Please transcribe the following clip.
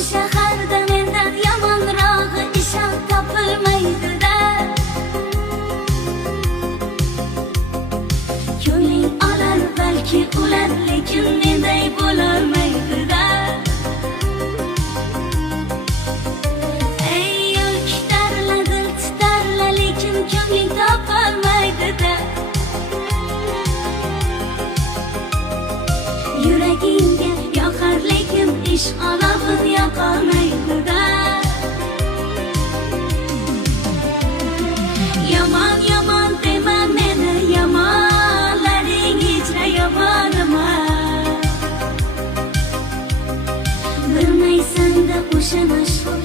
shaharda mendan yomonrog'i ishon topilmaydi-da. Ko'ngling olar balki ular, lekin menday bo'lolmaydi-da. Ey yo'lkishlarla dil titarla, lekin ko'ngling topolmaydi-da. Yuragingga yoqar lekin ishq olovin yoqolmaydi-da. Yomon yomon dema meni, yomonlaring hechra yomon emas. Bilmaysan-da o'sha mashhur